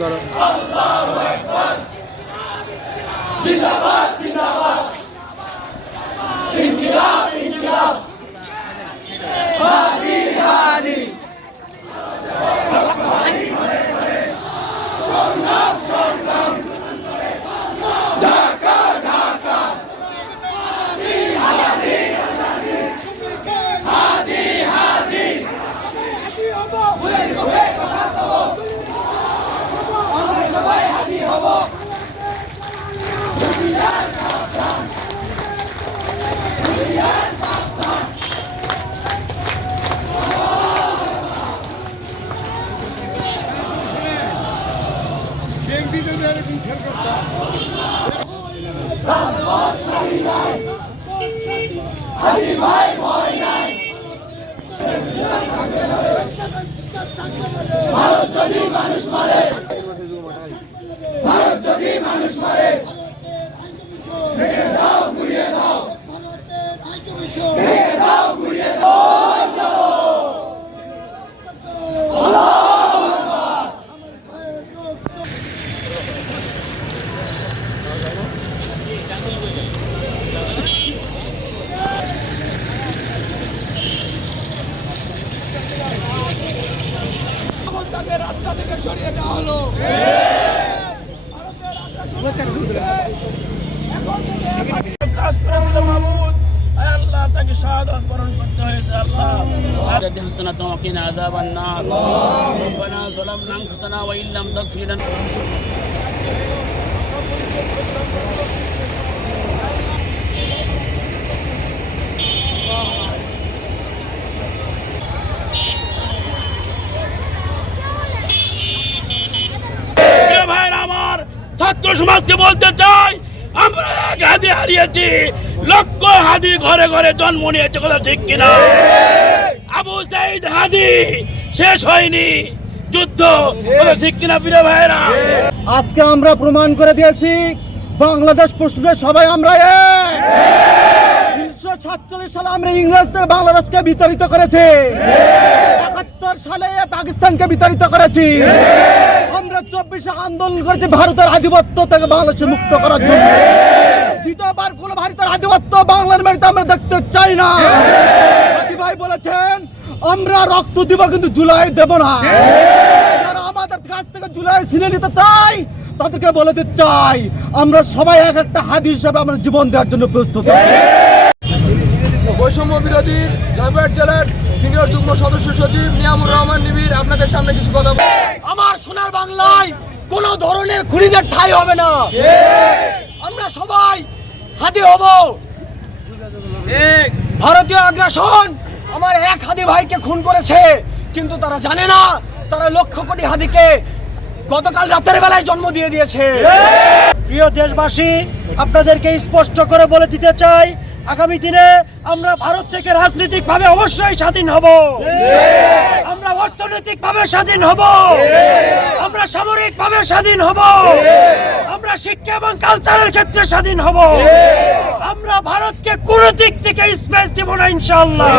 ধরো। জিন্দাবাদ জিন্দাবাদ ইনকিলাব ইনকিলাব হাদি হাদি সংগ্রাম সংগ্রাম ঢাকা ঢাকা হাদি হাদি হাদি হাদি হব হয়ে কথা হব আমরা সবাই হাদি হব ভারত যদি মানুষ মারে ভারত যদি মানুষ মারে ভেঙে দাও গুড়িয়ে দাও ভেঙে দাও গুড়িয়ে দাও তাকে রাস্তা থেকে সরিয়ে দেওয়া হলো আল্লাহ তাকে শাহাদাত বরণ করতে হয়েছে আল্লাহ حسنة وقنا عذاب النار ربنا ظلمنا أنفسنا وإن لم تغفر لنا ছাত্র সমাজকে বলতে চাই আমরা এক হাদি হারিয়েছি, লক্ষ হাদি ঘরে ঘরে জন্ম নিয়েছে, কথা ঠিক কিনা? আবু সাইদ হাদি শেষ হয়নি যুদ্ধ, কথা ঠিক কিনা প্রিয় ভাইরা? আজকে আমরা প্রমাণ করে দিয়েছি বাংলাদেশ প্রশ্নে সবাই আমরা এক। 1947 সালে আমরা ইংরেজদের বাংলাদেশকে বিতাড়িত করেছি, 71 সালে পাকিস্তানকে বিতাড়িত করেছি, আমরা 24 আন্দোলন করেছি ভারতের আধিপত্য থেকে বাংলাদেশে মুক্ত করার জন্য। দ্বিতীয়বার কোন ভারতের আধিপত্য বাংলার মাটিতে আমরা দেখতে চাই না। হাদি ভাই বলেছেন আমরা রক্ত দিব কিন্তু জুলাই দেব না। যারা আমাদের কাছ থেকে জুলাই ছিনে নিতে চাই তাদেরকে বলে দিতে চাই আমরা সবাই এক একটা হাদি হিসাবে আমরা জীবন দেওয়ার জন্য প্রস্তুত। বৈষম্য বিরোধী জয়পুরহাট জেলার সিনিয়র যুগ্ম সদস্য সচিব নিয়ামুর রহমান নিবিড় আপনাদের সামনে কিছু কথা বলবো। আমার সোনার বাংলায় কোন ধরনের খুনিদের ঠাঁই হবে না। আমরা সবাই হাদি হব। ভারতীয় আগ্রাসন আমার এক হাদি ভাইকে খুন করেছে, কিন্তু তারা জানে না তারা লক্ষ কোটি হাদিকে গতকাল রাতের বেলায় জন্ম দিয়ে দিয়েছে। প্রিয় দেশবাসী, আপনাদেরকে স্পষ্ট করে বলে দিতে চাই আগামী দিনে আমরা ভারত থেকে রাজনৈতিকভাবে অবশ্যই স্বাধীন হব, আমরা অর্থনৈতিকভাবে স্বাধীন হব, আমরা সামরিকভাবে স্বাধীন হব, আমরা শিক্ষা এবং কালচারের ক্ষেত্রে স্বাধীন হব। আমরা ভারতকে কোনো দিক থেকে স্পেস দেব না ইনশাআল্লাহ।